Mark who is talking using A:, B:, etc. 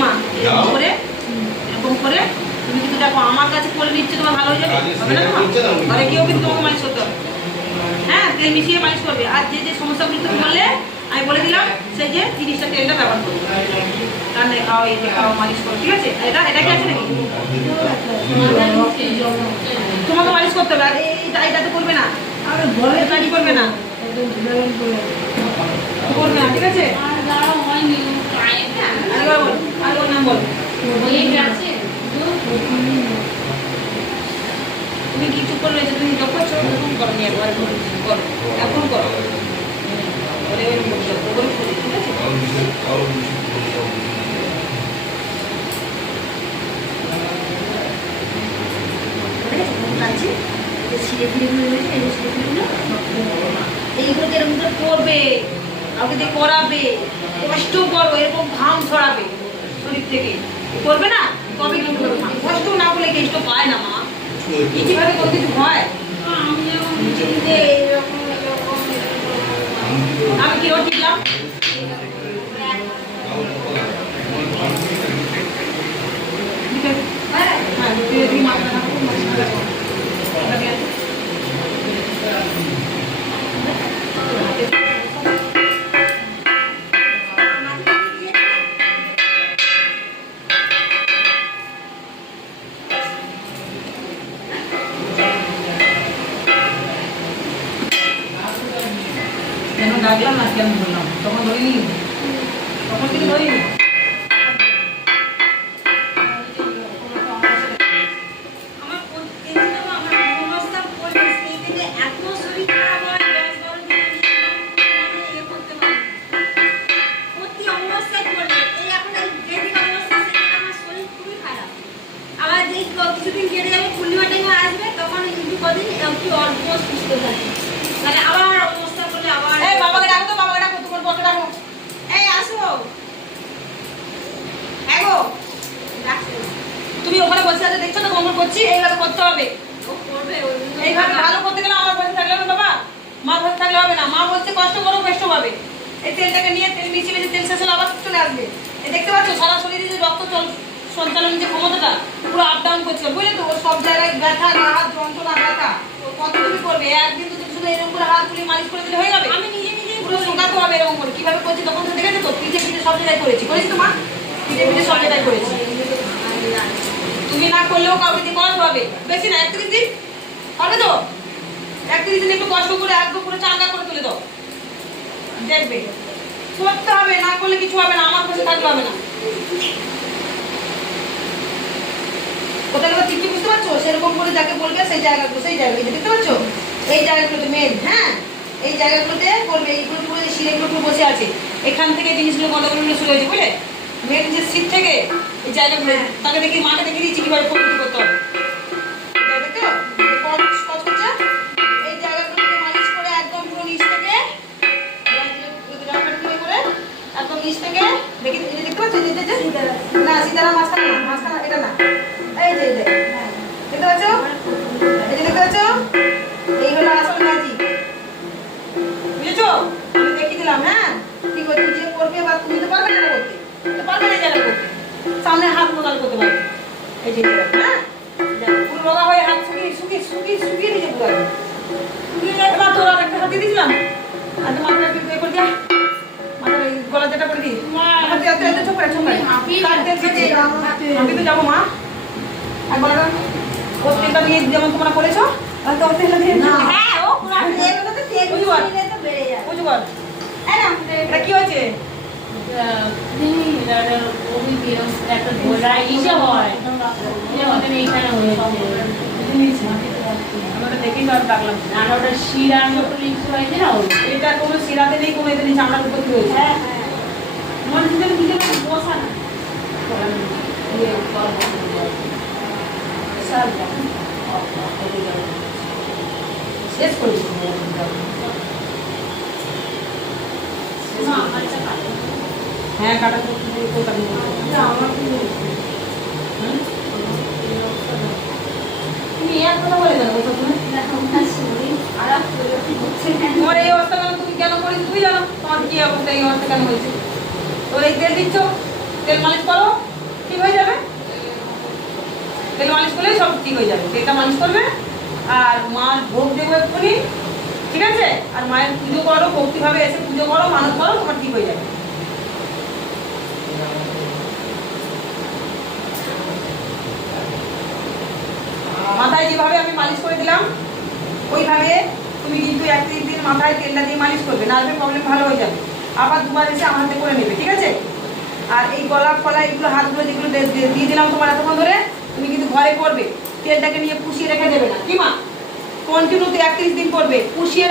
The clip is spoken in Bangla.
A: মা এরকম করে? এরকম করে? তুমি কিন্তু দেখো আমার কাছে করে নিচ্ছে তোমার ভালো হয়ে যাবে? হবে না তোমার? ঘরে কেউ কিন্তু তোমাকে মালিশ করতে হবে। হ্যাঁ তেল মিশিয়ে মালিশ করবে। আর যে যে সমস্যাগুলো তুমি বললে আমি বলে দিলাম সেই যে তিরিশটা তেলটা ব্যবহার করবে। রান্নায় খাও এতে খাও মালিশ করো ঠিক আছে? এটা এটা কি আছে নাকি? তোমাকে মালিশ করতে হবে। আর এইটা এটা তো করবে না।
B: আরে
A: না করবে না। তুমি কি চুপ করে রয়েছে? তুমি যখন করছ এখন এই ছিঁড়ে ফিরে এইগুলো এরকম করে করবে? কাউকে দিয়ে করাবে কষ্ট করো এরকম ঘাম ছড়াবে শরীর থেকে। করবে না? কবে কিন্তু করবে? মা কষ্ট না করলে কেষ্ট পায় না মা। কি কীভাবে কোনো কিছু হয়। আমি কি রোজ
C: অমাবস্যা, সেদিন আমার শরীর খুবই খারাপ। আবার যেই ক- কিছুদিন কেটে যাবে পূর্ণিমা টাইমে আসবে তখন একটু কদিন একটু অল্প সুস্থ থাকি মানে আবার অবস্থা করলে আবার
A: এই বাবাকে ডাকো তো বাবাকে ডাকো তোমার বরকে ডাকো হ্যাঁ। তুমি ওখানে বসে আছে দেখছ তো তোমার করছি? এইভাবে করতে হবে। এইভাবে ভালো করতে গেলে আমার বসে থাকলে হবে বাবা। মা বসে থাকলে হবে না। মা বলছে কষ্ট করো কষ্ট পাবে এই তেলটাকে নিয়ে তেল মিশিয়ে মিশিয়ে তেল শেষ হলে আবার চলে আসবে। এই দেখতে পাচ্ছ সারা শরীরে যে রক্ত চল সঞ্চালন যে ক্ষমতাটা পুরো আপ ডাউন করছে। বুঝলে তো ওর সব জায়গায় ব্যথা হাত যন্ত্রণা ব্যথা। কত তুমি করবে? একদিন তো শুধু এরকম করে হাত তুলে মালিশ করে দিলে হয়ে যাবে।
C: আমি
A: পুরো শোকাতে হবে এরকম করে। কীভাবে করছি তখন তো দেখেছ তো? পিঠে পিঠে সব জায়গায় করেছি। করেছি তো মা? পিঠে পিঠে সব জায়গায় করেছি। তুমি না করলেও কাউকে দিয়ে করাতে হবে। বেশি না, একত্রিশ দিন? হবে তো? একত্রিশ দিন একটু কষ্ট করে একদম করে চাঙ্গা করে তুলে দাও। দেখবে। করতে হবে, না করলে কিছু হবে না। আমার কাছে থাকলে হবে না। কোথায় কোথায় ঠিক বুঝতে পারছ? সেরকম করে যাকে বলবে সেই জায়গাগুলো সেই জায়গাগুলো। দেখতে পাচ্ছ? এই জায়গাগুলোতে মেন হ্যাঁ? জায়গাগুলোতে করবে এইগুলো পুরো শিরেগুলো পুরো বসে আছে। এখান থেকে জিনিসগুলো গন্ডগোলগুলো শুরু হয়েছে বুঝলে? মেন যে সিট থেকে এই জায়গাগুলো তাকে দেখি মাকে দেখে দিয়েছি কীভাবে পরিণতি করতে হবে। আমি হ্যাঁ কি করতে যে করবে বা তুমি তো পারবে না করতে। তো পারবে না এটা করতে? সামনে হাত মোদাল করতে পারবে। এই যে হ্যাঁ? দেখো, রোগা হয়ে হাত শুকিয়ে শুকিয়ে শুকিয়ে শুকিয়ে দিয়েছে পুরো শুকিয়ে গেছে এবার তোর একটা হাত দিয়েছিলাম? আর তো মাথাটা করে দিয়া। মাথাটা গলা যেটা করে দিই। হাত দিয়ে হাত দিয়ে চোখ করে চোখ করে। কার তেল খেতে আমি তো যাব মা। একবার ও তেলটা নিয়ে যেমন তোমরা করেছ আর তো দিয়ে
B: না।
C: হ্যাঁ ও তেল। না
A: এটা কি হয়েছে কোনো সিরাতে নেই কোনো এতে নেই চামড়ার উপর কি
C: হ্যাঁ হ্যাঁ।
A: মনে হচ্ছে নিজের বসা না। শেষ করেছি হ্যাঁ কাটা তুমি এক কথা বলে দেবো তোমার এই অবস্থা কেন? তুমি কেন করেছ? তুমি জানো তোমার কি অবস্থা এই অবস্থা কেন হয়েছে? তো এই তেল দিচ্ছ তেল মালিশ করো ঠিক হয়ে যাবে? তেল মালিশ করলে সব ঠিক হয়ে যাবে। তেলটা মালিশ করবে আর মার ভোগ দেবো এক্ষুনি। ঠিক আছে? আর মায়ের পুজো করো, ভক্তিভাবে এসে পুজো করো, মানত করো, তোমার ঠিক হয়ে যাবে। মাথায় যেভাবে আমি মালিশ করে দিলাম, ওইভাবে তুমি কিন্তু একত্রিশ দিন মাথায় তেলটা দিয়ে মালিশ করবে নার্ভের প্রবলেম ভালো হয়ে যাবে। আবার দুবার এসে আমার হাতে করে নেবে, ঠিক আছে? আর এই গলা ফলা এগুলো হাতগুলো যেগুলো দিয়ে দিলাম তোমার এতক্ষণ ধরে, তুমি কিন্তু ঘরে করবে, তেলটাকে নিয়ে পুষিয়ে রেখে দেবে না। কি মা? কন্টিনিউ একত্রিশ দিন করবে পুষিয়ে